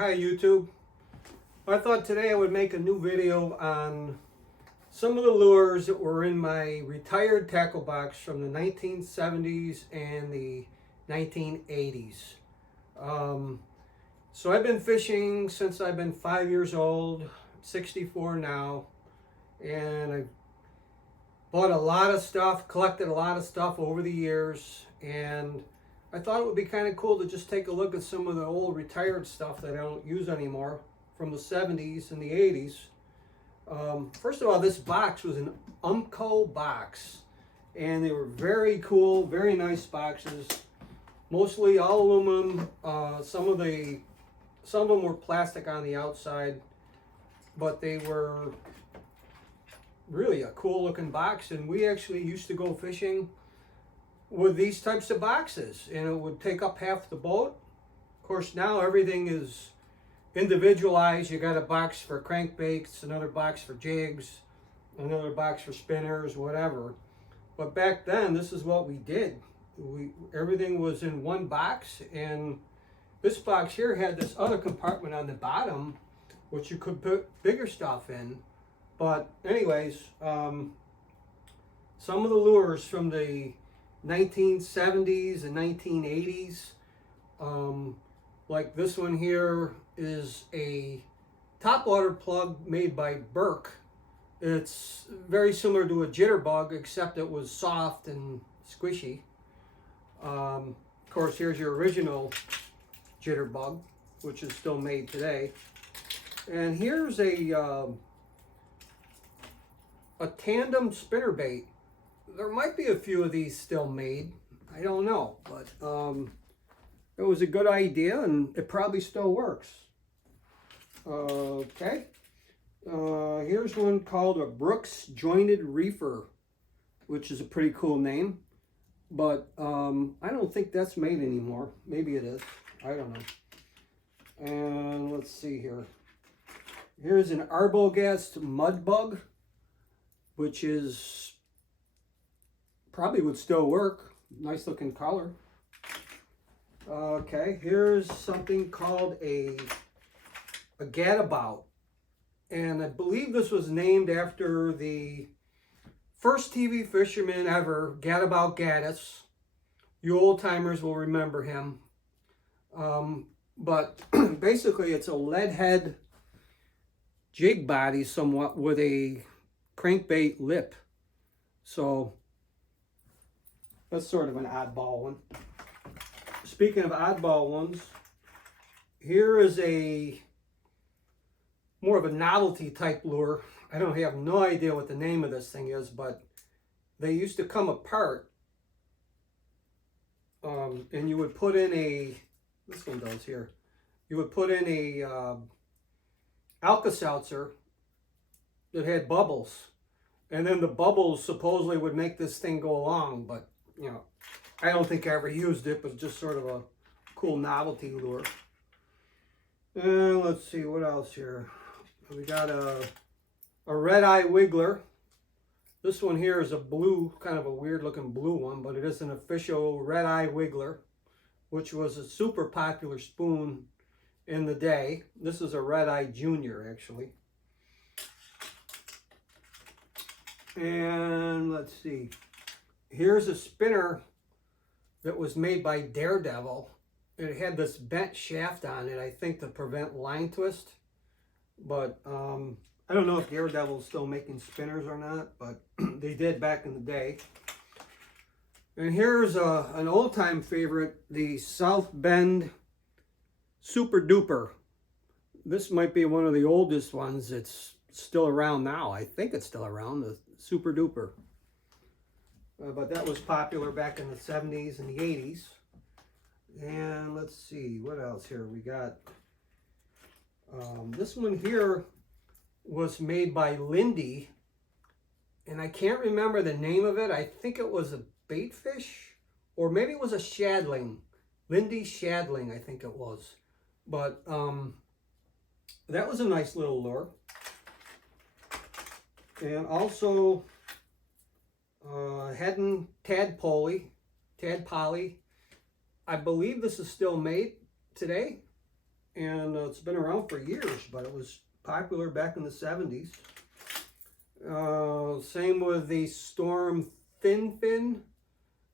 Hi YouTube. I thought today I would make a new video on some of the lures that were in my retired tackle box from the 1970s and the 1980s. So I've been fishing since I've been 5 years old, 64 now, and I bought a lot of stuff, collected a lot of stuff over the years, and I thought it would be kind of cool to just take a look at some of the old retired stuff that I don't use anymore from the 70s and the 80s. First of all, this box was an Umco box, and they were very cool, very nice boxes, mostly all aluminum. Some of them were plastic on the outside, but they were really a cool looking box, and we actually used to go fishing with these types of boxes, and it would take up half the boat. Of course, now everything is individualized. You got a box for crankbaits, another box for jigs, another box for spinners, whatever. But back then, this is what we did. Everything was in one box, and this box here had this other compartment on the bottom, which you could put bigger stuff in. But anyways, some of the lures from the 1970s and 1980s, like this one here is a topwater plug made by Burke. It's very similar to a jitterbug, except it was soft and squishy. Of course, here's your original jitterbug, which is still made today. And here's a tandem spinnerbait. There might be a few of these still made. I don't know, but it was a good idea, and it probably still works. Okay. Here's one called a Brooks Jointed Reefer, which is a pretty cool name, but I don't think that's made anymore. Maybe it is. I don't know. And let's see here. Here's an Arbogast Mud Bug, which is probably would still work. Nice looking color. Okay, here's something called a gadabout, and I believe this was named after the first TV fisherman ever, Gadabout Gaddis. You old timers will remember him. But basically it's a lead head jig body somewhat with a crankbait lip. So that's sort of an oddball one. Speaking of oddball ones, here is a more of a novelty type lure. I don't have no idea what the name of this thing is, but they used to come apart, and you would put in a, this one does here, you would put in a Alka-Seltzer that had bubbles, and then the bubbles supposedly would make this thing go along, but you know, I don't think I ever used it, but just sort of a cool novelty lure. And let's see, what else here? We got a red eye wiggler. This one here is a blue, kind of a weird looking blue one, but it is an official red eye wiggler, which was a super popular spoon in the day. This is a red eye junior, actually. And let's see. Here's a spinner that was made by Daredevil. It had this bent shaft on it, I think, to prevent line twist. But I don't know if Daredevil is still making spinners or not, but they did back in the day. And here's an old-time favorite, the South Bend Super Duper. This might be one of the oldest ones. It's still around now. I think it's still around, the Super Duper. But that was popular back in the 70s and the 80s. And let's see, what else here? We got this one here was made by Lindy, and I can't remember the name of it. I think it was a baitfish, or maybe it was a shadling. Lindy Shadling, I think it was. But that was a nice little lure. And also Hedden Tad Polly. I believe this is still made today. and it's been around for years, but it was popular back in the 70s. Same with the Storm Thin Fin,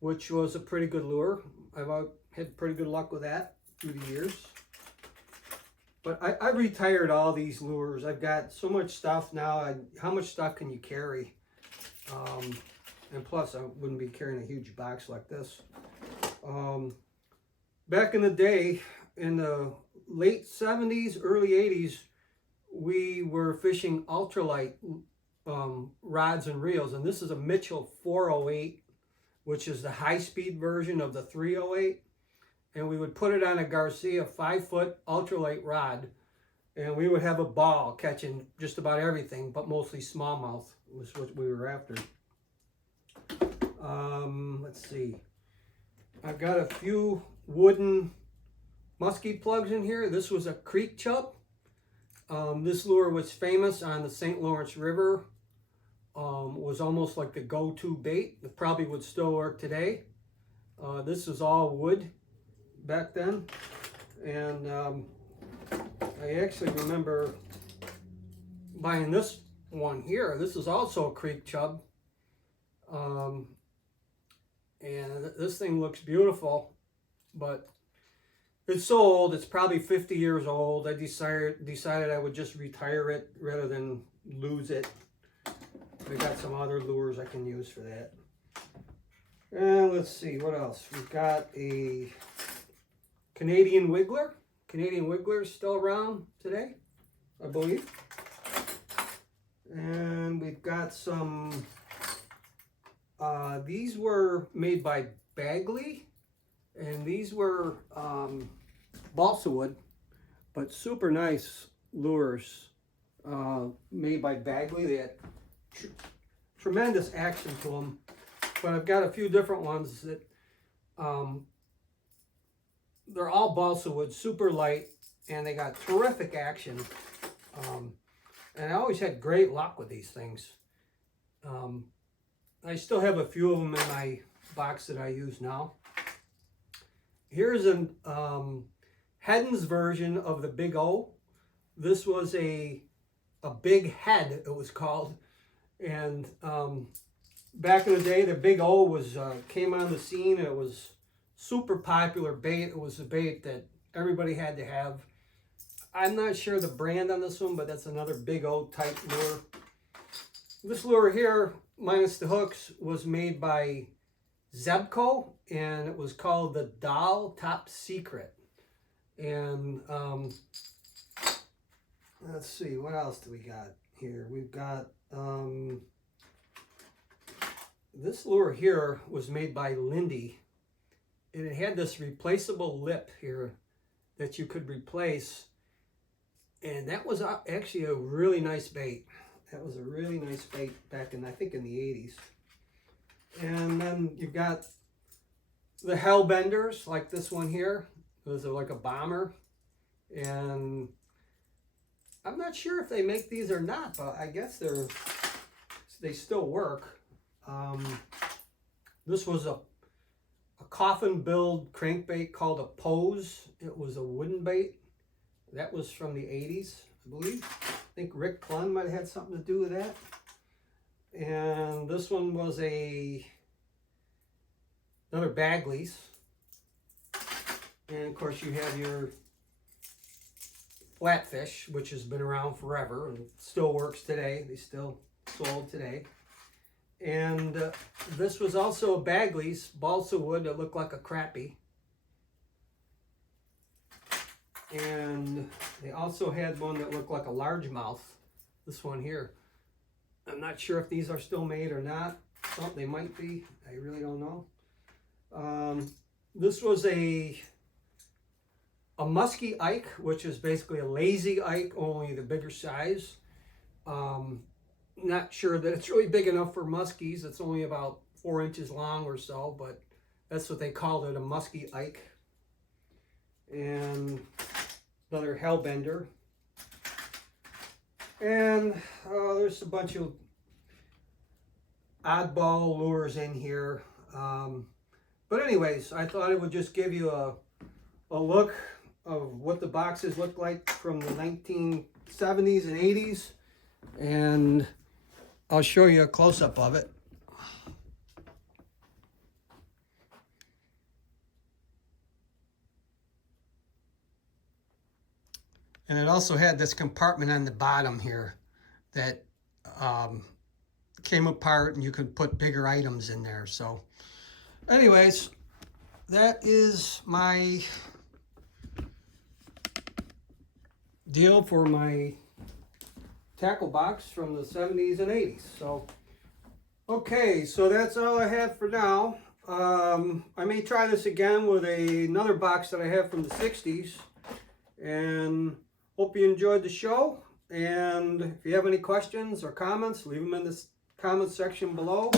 which was a pretty good lure. I've had pretty good luck with that through the years. But I retired all these lures. I've got so much stuff now. How much stuff can you carry? And plus, I wouldn't be carrying a huge box like this. Back in the day, in the late 70s, early 80s, we were fishing ultralight rods and reels. And this is a Mitchell 408, which is the high-speed version of the 308. And we would put it on a Garcia 5-foot ultralight rod, and we would have a ball catching just about everything, but mostly smallmouth was what we were after. Let's see. I've got a few wooden musky plugs in here. This was a creek chub. This lure was famous on the St. Lawrence River. Was almost like the go-to bait. It probably would still work today. This was all wood back then, and I actually remember buying this one here. This is also a creek chub, and this thing looks beautiful, but it's so old. It's probably 50 years old. I decided I would just retire it rather than lose it. I got some other lures I can use for that. And let's see what else. We've got a Canadian Wiggler. Canadian Wiggler is still around today, I believe. And we've got some, these were made by Bagley, and these were balsa wood, but super nice lures made by Bagley. They had tremendous action to them, but I've got a few different ones that they're all balsa wood, super light, and they got terrific action. And I always had great luck with these things. I still have a few of them in my box that I use now. Here's an Heddon's version of the Big O. This was a big head, it was called. And back in the day, the Big O was came on the scene, and it was super popular bait. It was a bait that everybody had to have. I'm not sure the brand on this one, but that's another Big O type lure. This lure here, minus the hooks, was made by Zebco, and it was called the Doll Top Secret. And let's see, what else do we got here? We've got this lure here was made by Lindy, and it had this replaceable lip here that you could replace, and that was actually a really nice bait. That was a really nice bait back in, I think, in the 80s. And then you've got the Hellbenders, like this one here. Those are like a bomber, and I'm not sure if they make these or not, but I guess they still work. This was a coffin build crankbait called a Pose. It was a wooden bait. That was from the 80s, I believe. I think Rick Clunn might have had something to do with that. And this one was another Bagley's. And of course you have your Flatfish, which has been around forever and still works today. They still sold today. And this was also a Bagley's balsa wood that looked like a Crappie. And they also had one that looked like a largemouth. This one here. I'm not sure if these are still made or not. Oh, they might be. I really don't know. This was a Musky Ike, which is basically a lazy Ike, only the bigger size. Not sure that it's really big enough for muskies. It's only about 4 inches long or so, but that's what they called it, a Musky Ike. And another Hellbender. And there's a bunch of oddball lures in here. But anyways, I thought I would just give you a look of what the boxes look like from the 1970s and 80s, and I'll show you a close-up of it. And it also had this compartment on the bottom here that came apart, and you could put bigger items in there. So anyways, that is my deal for my tackle box from the 70s and 80s. So okay, so that's all I have for now. I may try this again with another box that I have from the 60s, and hope you enjoyed the show. And if you have any questions or comments, leave them in the comment section below.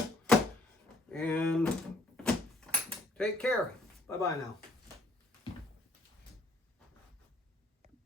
And take care. Bye-bye now.